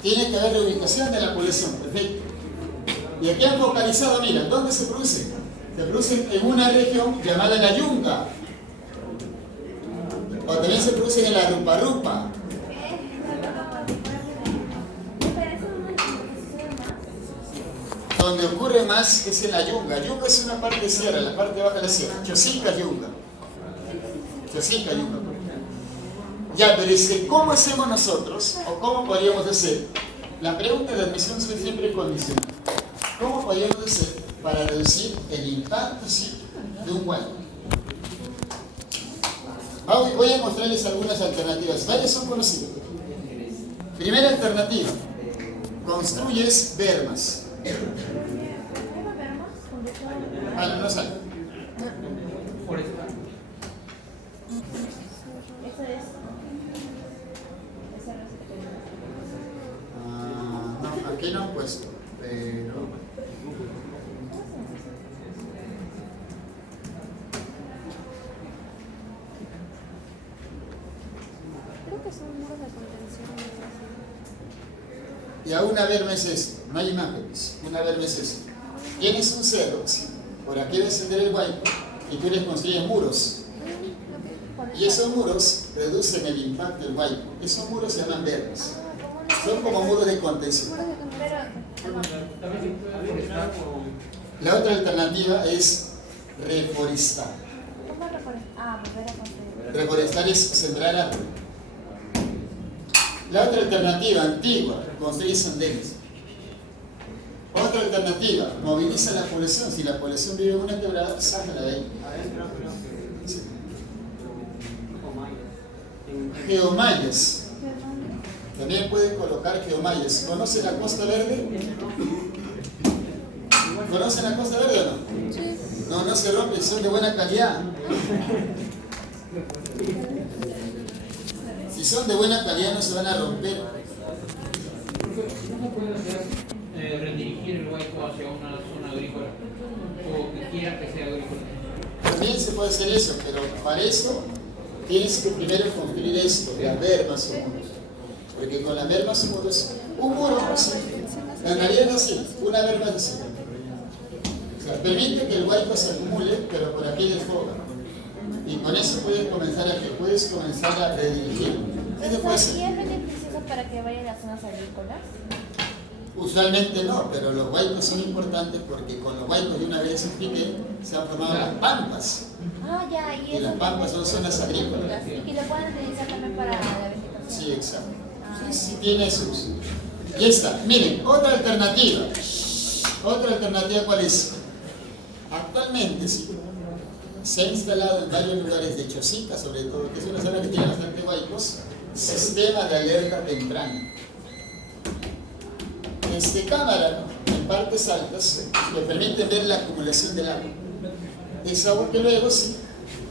Tiene que haber reubicación de la población, perfecto. Y aquí han focalizado, mira, ¿dónde se producen? Se producen en una región llamada la Yunga. O también se producen en la Rupa-Rupa. Donde ocurre más es en la Yunga. Yunga es una parte de sierra, la parte baja de la sierra. Chosica, Yunga. Chosica, Yunga. Ya, pero ¿cómo hacemos nosotros? ¿O cómo podríamos hacer? La pregunta de admisión es siempre condicional. ¿Cómo podríamos hacer para reducir el impacto, sí, de un huaico? Voy a mostrarles algunas alternativas. Varias son conocidas. Primera alternativa. Construyes bermas. Ah, no sale. No, aquí no. Y a una verma es esto, no hay imágenes, una verma es esto. Tienes un cerro, ¿sí? Por aquí va a ascender el Huayco y tú les construyes muros. Y esos muros reducen el impacto del Huayco. Esos muros se llaman vermas. Son como muros de contención. La otra alternativa es reforestar. ¿Cómo reforestar? Ah, volver a construir. Reforestar es sembrar árbol. La otra alternativa, antigua, construir senderos. Otra alternativa, moviliza la población. Si la población vive en una quebrada, sácala de ahí. Sí. Geomallas. También pueden colocar geomallas. ¿Conocen la Costa Verde? ¿Conocen la Costa Verde o no? Sí. No, no se rompen, son de buena calidad. Si son de buena calidad no se van a romper. ¿Cómo puede hacer redirigir el Huayco hacia una zona agrícola? O que quiera que sea agrícola. También se puede hacer eso, pero para eso tienes que primero construir esto, las vermas o muros. Porque con las vermas o muros, un muro, sí, en realidad no sí, una verma es así. O sea, permite que el Huayco se acumule, pero por aquí desfoga. Y con eso puedes comenzar a redirigir. ¿Qué te puede ¿Y hacer? es beneficioso para que vayan a las zonas agrícolas? Usualmente no, pero los huaycos son importantes porque con los huaycos, de una vez expliqué, se han formado las pampas. Ah, ya, y Y eso las pampas son zonas agrícolas. y lo pueden utilizar también para la vegetación. Sí, exacto. Sí tiene sus. Y está. Miren, otra alternativa. ¿Otra alternativa cuál es? Actualmente, sí, se ha instalado en varios lugares de Chosica, sobre todo, que es una zona que tiene bastante huaycos, sistema de alerta temprana. Cámara, ¿no?, en partes altas, que permiten ver la acumulación del agua. Esa agua que luego sí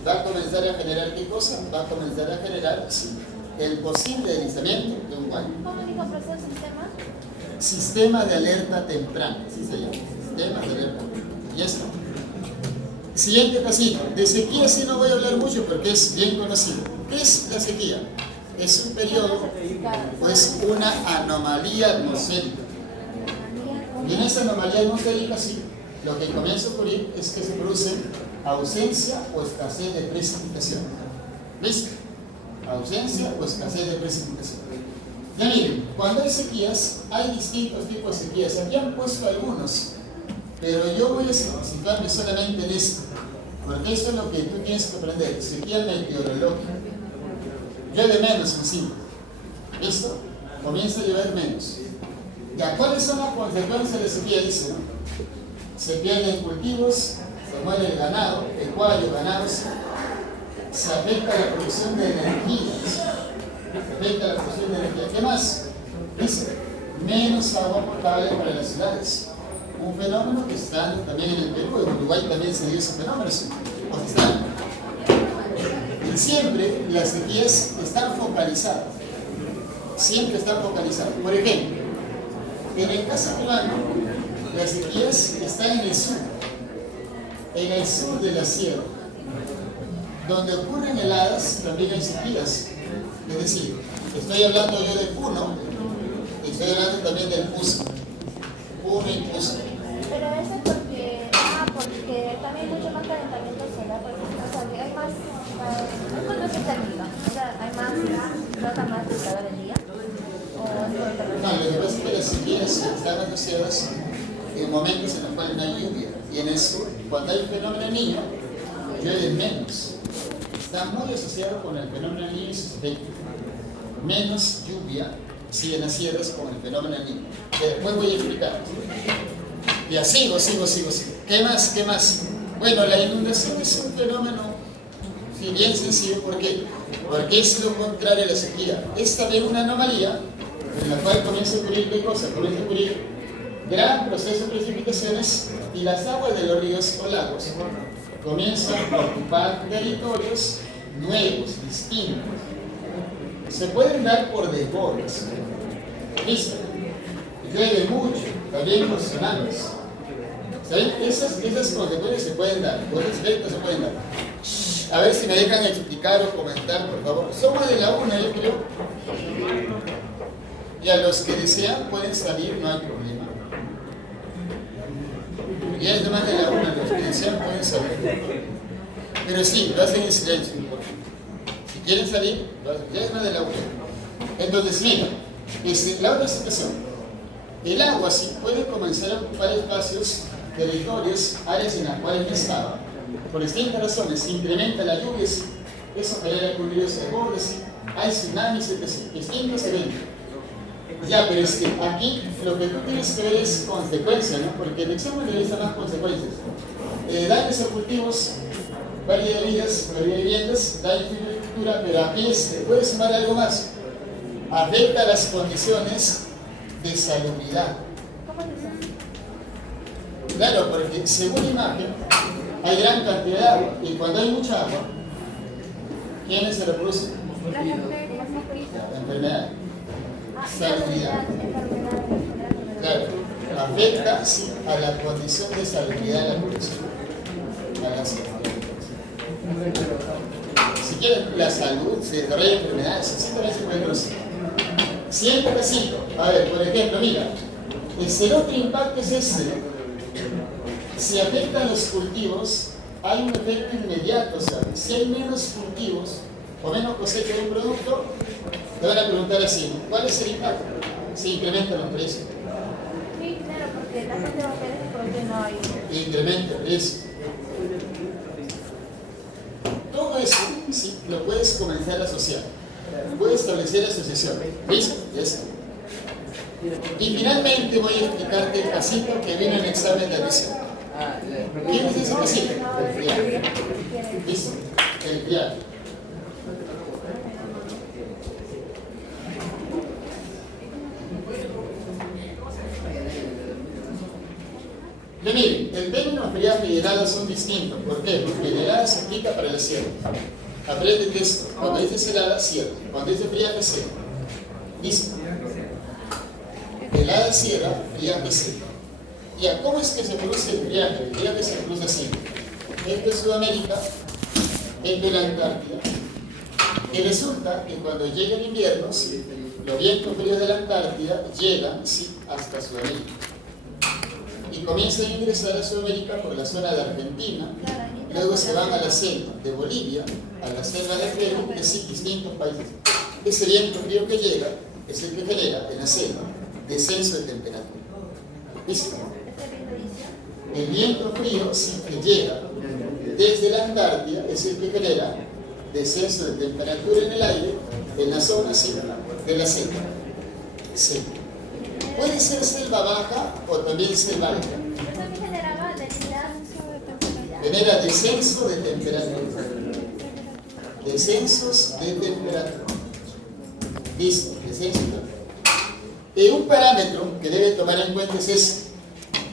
va a comenzar a generar, ¿qué cosa? Va a comenzar a generar, sí, el posible deslizamiento de un huayco. ¿Cómo dijo, profesor, sistema? Sistema de alerta temprana, así se llama. Sistema de alerta temprana. Ya está. Siguiente pasito. De sequía sí no voy a hablar mucho porque es bien conocido. ¿Qué es la sequía? Es un periodo, pues una anomalía atmosférica. Y en esa anomalía atmosférica sí, lo que comienza a ocurrir es que se produce ausencia o escasez de precipitación. ¿Listo? Ausencia o escasez de precipitación. Ya miren, cuando hay sequías, hay distintos tipos de sequías. Aquí han puesto algunos, pero yo voy a situarme solamente en esto, porque esto es lo que tú tienes que aprender. Sequía meteorológica. Llueve menos en sí. ¿Listo? Comienza a llover menos. Ya, ¿cuáles son las consecuencias de sequía? Dice, ¿no? Se pierden cultivos, se muere el ganado, pecuario, ganados, se afecta la producción de energía. Se afecta la producción de energía. ¿Qué más? Dice, menos agua potable para las ciudades. Un fenómeno que está también en el Perú, en Uruguay también se dio ese fenómeno. O sea, y siempre las sequías están focalizadas. Siempre están focalizadas. Por ejemplo, en el caso peruano, las sequías están en el sur de la sierra. Donde ocurren heladas también hay sequías. Es decir, estoy hablando yo de Puno, y estoy hablando también del Cusco. Puno y Cusco. Pero eso es porque también hay mucho más calentamiento solar, por ejemplo, o sea, que hay más, no es cuando se termina, o sea, hay más, trata más de cada día. No, lo que pasa es que las sequías están asociadas en momentos en los cuales no hay lluvia. Y en el sur, cuando hay un fenómeno del Niño, llueve menos. Está muy asociado con el fenómeno del Niño y sus efectos. Menos lluvia, sí, en las sierras con el fenómeno del Niño. Que después voy a explicar. Ya sigo. ¿Qué más? Bueno, la inundación es un fenómeno, sí, bien sencillo. ¿Por qué? Porque es lo contrario a la sequía. Es también una anomalía en la cual comienza a ocurrir, ¿qué cosa? Comienza a ocurrir gran proceso de precipitaciones y las aguas de los ríos o lagos comienzan a ocupar territorios nuevos, distintos. Se pueden dar por desbordes. ¿Listo? Llueve mucho, también por tsunamis. ¿Saben? Esas consecuencias se pueden dar, los efectos se pueden dar. A ver si me dejan explicar o comentar, por favor. Somos de la una, yo creo. Y a los que desean pueden salir, no hay problema. Ya es más de la una, los que desean pueden salir. Pero sí, lo hacen en silencio. Si quieren salir, lo hacen. Ya es más de la una. Entonces, mira, la otra situación. El agua sí puede comenzar a ocupar espacios, territorios, áreas en las cuales no estaba. Por distintas razones, se incrementa la lluvia, sí. Eso genera cultivos de bordes, sí. Hay tsunamis, etc. Distintos eventos. Ya, pero aquí lo que tú tienes que ver es consecuencia, ¿no? Porque el examen realiza más consecuencias. Daños a cultivos, pérdida de vidas, pérdida de viviendas, daños de infraestructura, pero aquí puede sumar algo más. Afecta las condiciones de salubridad. ¿Cómo es eso? Claro, porque según la imagen, hay gran cantidad de agua, y cuando hay mucha agua, ¿quiénes se reproducen? Las mujeres. La enfermedad. Salubridad. Enfermedad. Claro, afecta sí, a la condición de salubridad de la población. A la salud. Si quieren la salud, se desarrolla enfermedades, así también se puede producir. Siempre así. A ver, por ejemplo, mira, el otro impacto es este. Si afectan los cultivos, hay un efecto inmediato. O sea, si hay menos cultivos o menos cosecha de un producto, te van a preguntar así, ¿cuál es el impacto? Se incrementan los precios. Sí, claro, porque la gente va a querer que porque no hay. Incrementa el precio. Todo eso sí, lo puedes comenzar a asociar. Puedes establecer asociación. ¿Listo? Ya está. Y finalmente voy a explicarte el casito que viene en el examen de admisión. ¿Quién es ese casito? El friaje. ¿Listo? El friaje. Ya miren, el término friaje y helada son distintos. ¿Por qué? Porque el helada se aplica para la sierra. Aprende esto. Cuando dices helada, sierra. Cuando dices friaje, seco. ¿Listo? Helada, sierra, friaje, seco. Ya, ¿cómo es que se produce el friaje? El friaje se produce así. Esto es Sudamérica, esto es la Antártida. Y resulta que cuando llega el invierno, ¿sí?, los vientos fríos de la Antártida llegan, ¿sí?, hasta Sudamérica. Y comienzan a ingresar a Sudamérica por la zona de Argentina, luego se van a la selva de Bolivia, a la selva de Perú, es decir, distintos países. Ese viento frío que llega es el que genera en la selva descenso de temperatura. ¿Listo? El viento frío sí, que llega desde la Antártida es el que genera descenso de temperatura en el aire en la zona sí, de la selva. Sí. Puede ser selva baja o también selva alta. Genera descenso de temperatura. Descensos de temperatura. Listo, descenso de temperatura. Un parámetro que debe tomar en cuenta es este.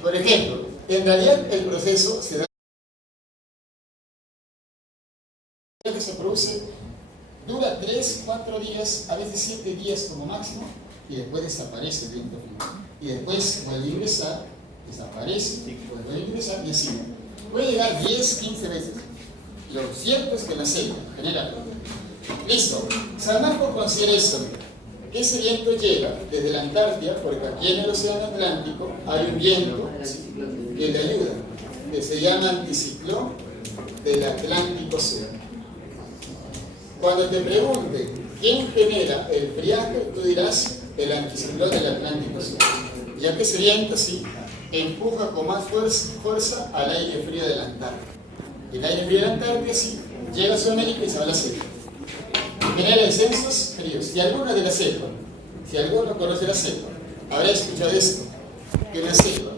Por ejemplo, en realidad el proceso se da que se produce, dura 3, 4 días, a veces 7 días como máximo, y después desaparece el viento frío. Y después vuelve a ingresar, desaparece, vuelve a ingresar y así. Puede llegar 10, 15 veces. Lo cierto es que la selva genera frío. Listo. Sarmaco considera eso. Ese viento llega desde la Antártida, porque aquí en el Océano Atlántico hay un viento que le ayuda, que se llama anticiclón del Atlántico Sur. Cuando te pregunte quién genera el friaje, tú dirás el anticiclón del Atlántico Sur, ya que ese viento sí empuja con más fuerza al aire frío de la Antártida. El aire frío de la Antártida sí llega a Sudamérica y se va a la selva. Genera descensos fríos. Y alguna de la selva, si alguno conoce la selva, habrá escuchado esto, que en la selva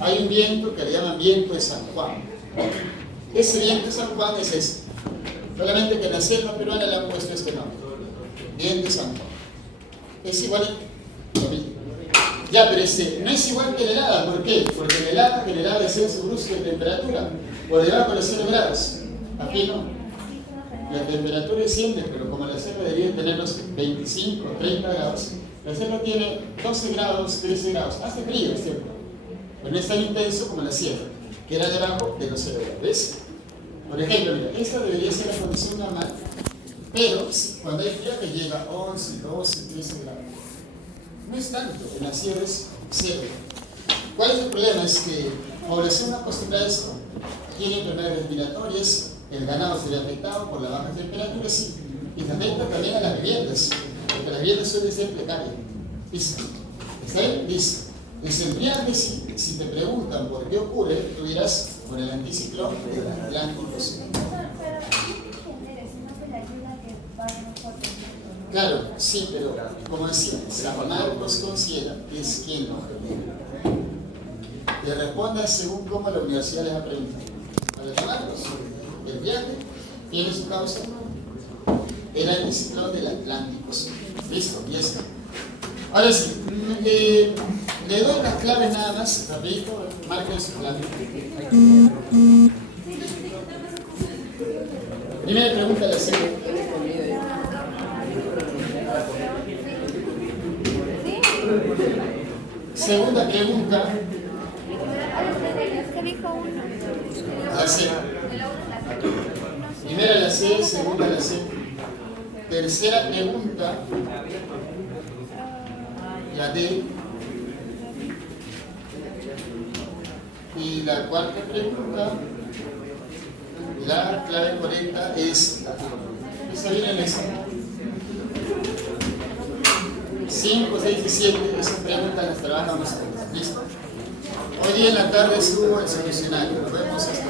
hay un viento que le llaman viento de San Juan. Ese viento de San Juan es este. Solamente que en la selva peruana le han puesto este nombre. Viento de San Juan. Es igualito. Lo mismo. Ya, pero no es igual que la helada. ¿Por qué? Porque la helada generaba descenso brusco de temperatura por debajo de los 0 grados. Aquí no. La temperatura desciende, pero como la selva debería tener los 25 o 30 grados, la selva tiene 12 grados, 13 grados. Hace frío, es cierto. Pero no es tan intenso como la sierra, que era debajo de los 0 grados. ¿Ves? Por ejemplo, mira, esta debería ser la condición normal, pero cuando hay friaje llega a 11, 12, 13 grados. No es tanto, el nacido es 0. ¿Cuál es el problema? Es que población acostumbrada a esto tiene enfermedades respiratorias, el ganado se ve afectado por la baja temperatura, sí, y afecta también a las viviendas, porque las viviendas suelen ser precarias. ¿Listo? ¿Está bien? Listo. Desembriague, si te preguntan por qué ocurre, tú dirás por el anticiclón del Atlántico. Claro, sí, pero como decía, San Marcos considera que es quien lo genera. Le respondan según cómo la universidad les ha preguntado. Para San Marcos, el viaje tiene su causa. Era el ciclón del Atlántico. Listo, y está. Ahora sí, le doy las claves nada más, rapidito, marquen su clave. Primera pregunta, la serie. Segunda pregunta. La C. Primera la C, segunda la C. Tercera pregunta. La D. Y la cuarta pregunta, la clave correcta es la D. ¿Está bien en eso? 5, 6 y 7, esas preguntas las trabajamos. ¿Listo? Hoy día en la tarde subo el solucionario. Nos vemos hasta